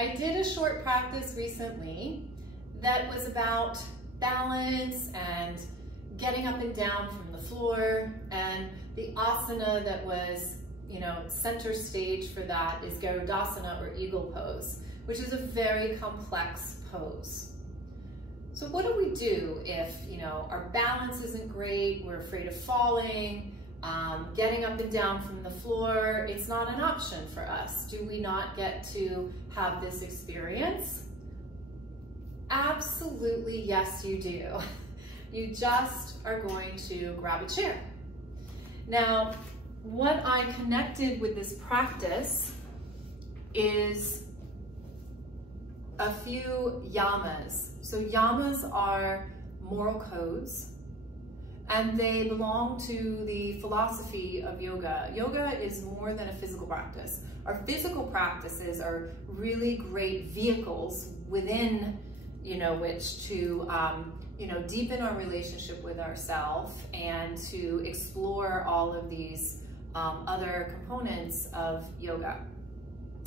I did a short practice recently that was about balance and getting up and down from the floor, and the asana that was, center stage for that is Garudasana or Eagle Pose, which is a very complex pose. So what do we do if, our balance isn't great, we're afraid of falling, getting up and down from the floor, it's not an option for us. Do we not get to have this experience? Absolutely, yes, you do. You just are going to grab a chair. Now, what I connected with this practice is a few yamas. So yamas are moral codes, and they belong to the philosophy of yoga. Yoga is more than a physical practice. Our physical practices are really great vehicles within, which to, deepen our relationship with ourselves and to explore all of these other components of yoga.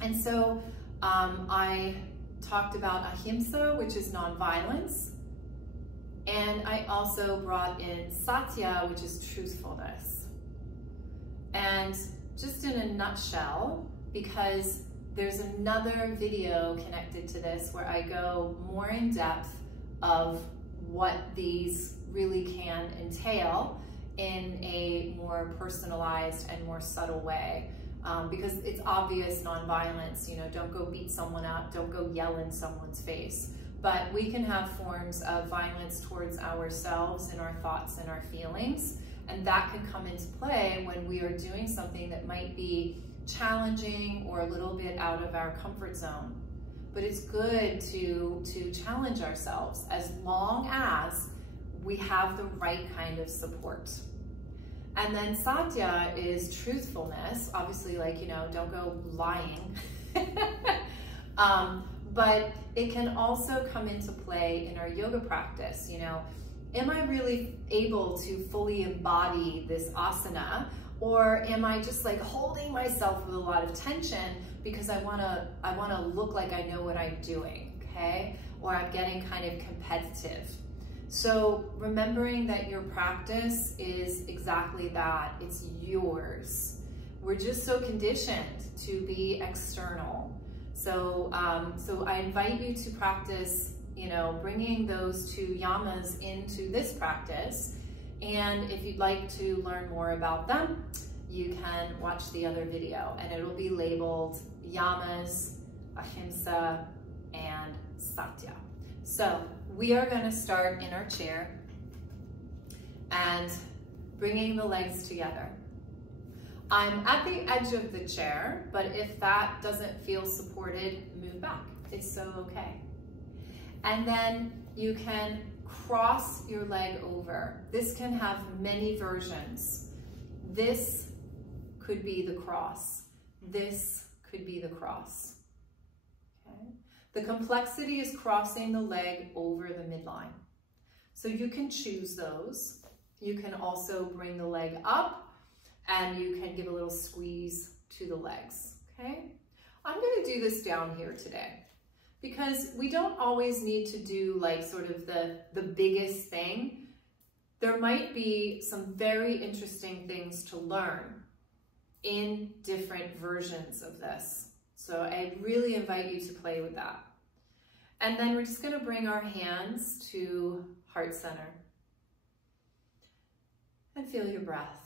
And so I talked about ahimsa, which is nonviolence, and I also brought in satya, which is truthfulness. And just in a nutshell, because there's another video connected to this where I go more in depth of what these really can entail in a more personalized and more subtle way. Because it's obvious nonviolence, don't go beat someone up, don't go yell in someone's face. But we can have forms of violence towards ourselves and our thoughts and our feelings. And that can come into play when we are doing something that might be challenging or a little bit out of our comfort zone. But it's good to challenge ourselves as long as we have the right kind of support. And then satya is truthfulness, obviously, don't go lying. But it can also come into play in our yoga practice. Am I really able to fully embody this asana, or am I just holding myself with a lot of tension because I wanna look like I know what I'm doing, okay? Or I'm getting kind of competitive. So remembering that your practice is exactly that, it's yours. We're just so conditioned to be external. So, so I invite you to practice, bringing those two yamas into this practice. And if you'd like to learn more about them, you can watch the other video, and it'll be labeled yamas, ahimsa, and satya. So we are going to start in our chair and bringing the legs together. I'm at the edge of the chair, but if that doesn't feel supported, move back. It's so okay. And then you can cross your leg over. This can have many versions. This could be the cross. This could be the cross. Okay? The complexity is crossing the leg over the midline. So you can choose those. You can also bring the leg up, and you can give a little squeeze to the legs, okay? I'm gonna do this down here today because we don't always need to do sort of the biggest thing. There might be some very interesting things to learn in different versions of this. So I really invite you to play with that. And then we're just gonna bring our hands to heart center and feel your breath.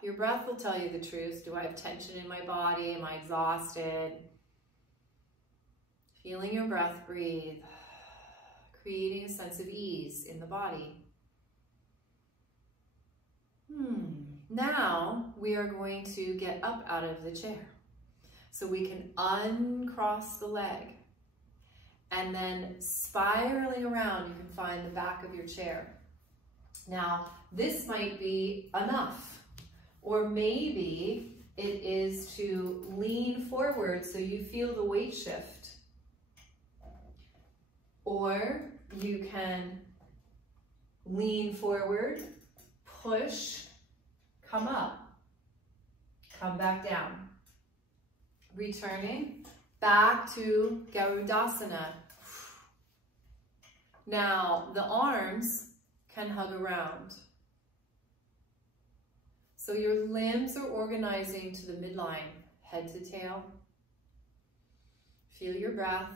Your breath will tell you the truth. Do I have tension in my body? Am I exhausted? Feeling your breath breathe, creating a sense of ease in the body. Now we are going to get up out of the chair. So we can uncross the leg, and then spiraling around, you can find the back of your chair. Now, this might be enough. Or maybe it is to lean forward so you feel the weight shift. Or you can lean forward, push, come up, come back down. Returning Back to Garudasana. Now, the arms can hug around. So your limbs are organizing to the midline, head to tail. Feel your breath.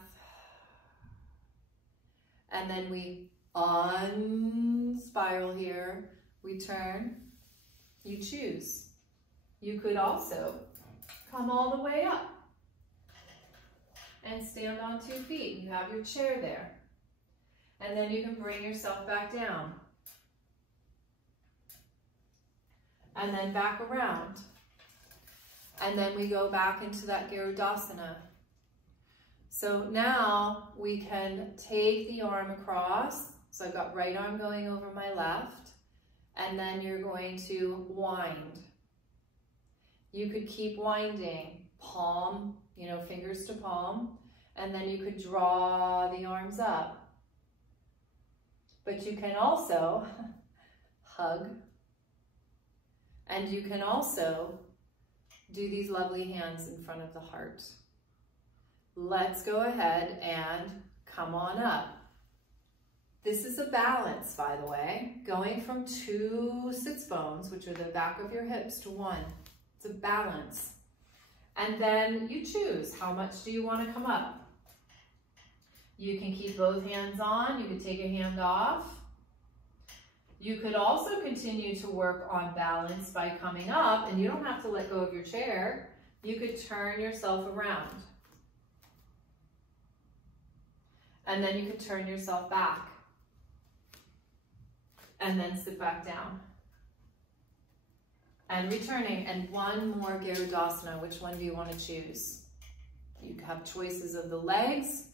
And then we unspiral here. We turn. You choose. You could also come all the way up and stand on 2 feet. You have your chair there. And then you can bring yourself back down. And then back around. And then we go back into that Garudasana. So now we can take the arm across. So I've got right arm going over my left. And then you're going to wind. You could keep winding, palm, fingers to palm. And then you could draw the arms up. But you can also hug. And you can also do these lovely hands in front of the heart. Let's go ahead and come on up. This is a balance, by the way, going from 2 sits bones, which are the back of your hips, to 1. It's a balance. And then you choose, how much do you want to come up? You can keep both hands on. You could take a hand off. You could also continue to work on balance by coming up, and you don't have to let go of your chair. You could turn yourself around. And then you could turn yourself back. And then sit back down. And returning, and one more Garudasana. Which one do you want to choose? You have choices of the legs.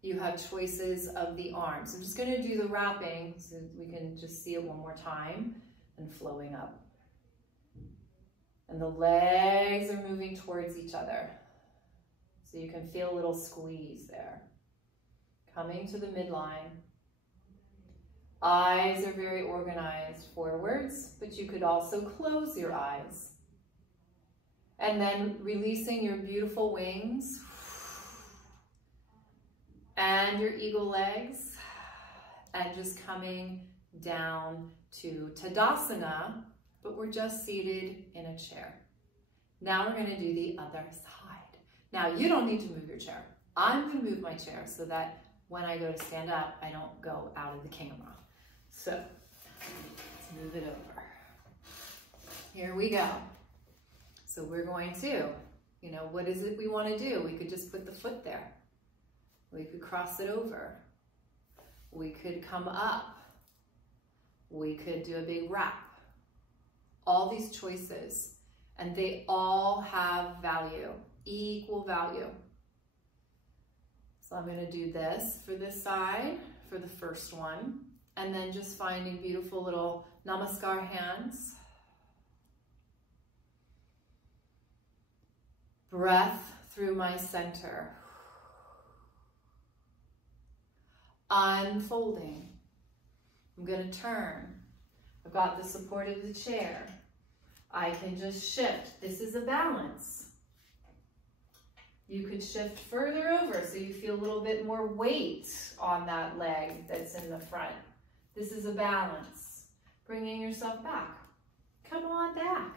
You have choices of the arms. I'm just going to do the wrapping so we can just see it one more time, and flowing up. And the legs are moving towards each other. So you can feel a little squeeze there. Coming to the midline. Eyes are very organized forwards, but you could also close your eyes. And then releasing your beautiful wings and your eagle legs, and just coming down to Tadasana, but we're just seated in a chair. Now we're going to do the other side. Now you don't need to move your chair. I'm going to move my chair so that when I go to stand up, I don't go out of the camera. So let's move it over. Here we go. So we're going to, what is it we want to do? We could just put the foot there. We could cross it over. We could come up. We could do a big wrap. All these choices, and they all have value, equal value. So I'm going to do this for this side, for the first one, and then just finding beautiful little namaskar hands. Breath through my center. Unfolding. I'm going to turn. I've got the support of the chair. I can just shift. This is a balance. You could shift further over so you feel a little bit more weight on that leg that's in the front. This is a balance. Bringing yourself back. Come on back.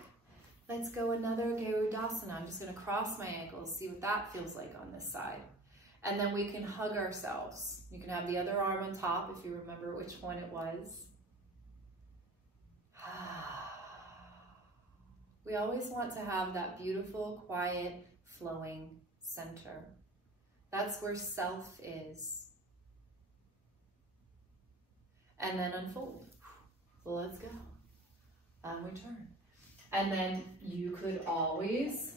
Let's go another Garudasana. I'm just going to cross my ankles, see what that feels like on this side. And then we can hug ourselves. You can have the other arm on top if you remember which one it was. We always want to have that beautiful, quiet, flowing center. That's where self is. And then unfold. So let's go. And return. And then you could always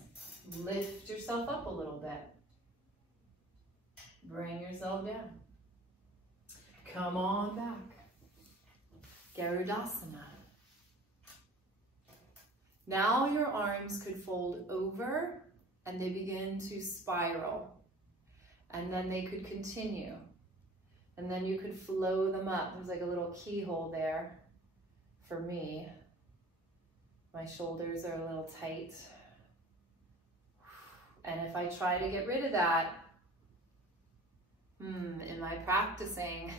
lift yourself up a little bit. Bring yourself down. Come on back. Garudasana. Now your arms could fold over and they begin to spiral. And then they could continue. And then you could flow them up. There's like a little keyhole there for me. My shoulders are a little tight. And if I try to get rid of that, am I practicing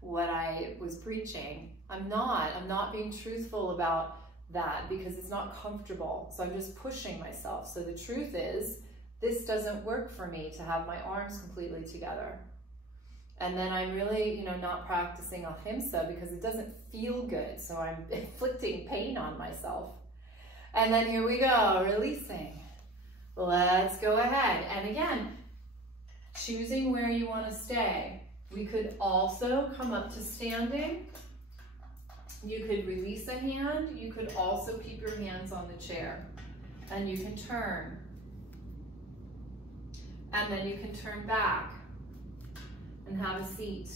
what I was preaching? I'm not being truthful about that because it's not comfortable. So I'm just pushing myself. So the truth is, this doesn't work for me to have my arms completely together. And then I'm really, not practicing ahimsa because it doesn't feel good. So I'm inflicting pain on myself. And then here we go, releasing. Let's go ahead. And again, choosing where you want to stay. We could also come up to standing. You could release a hand. You could also keep your hands on the chair. And you can turn. And then you can turn back and have a seat.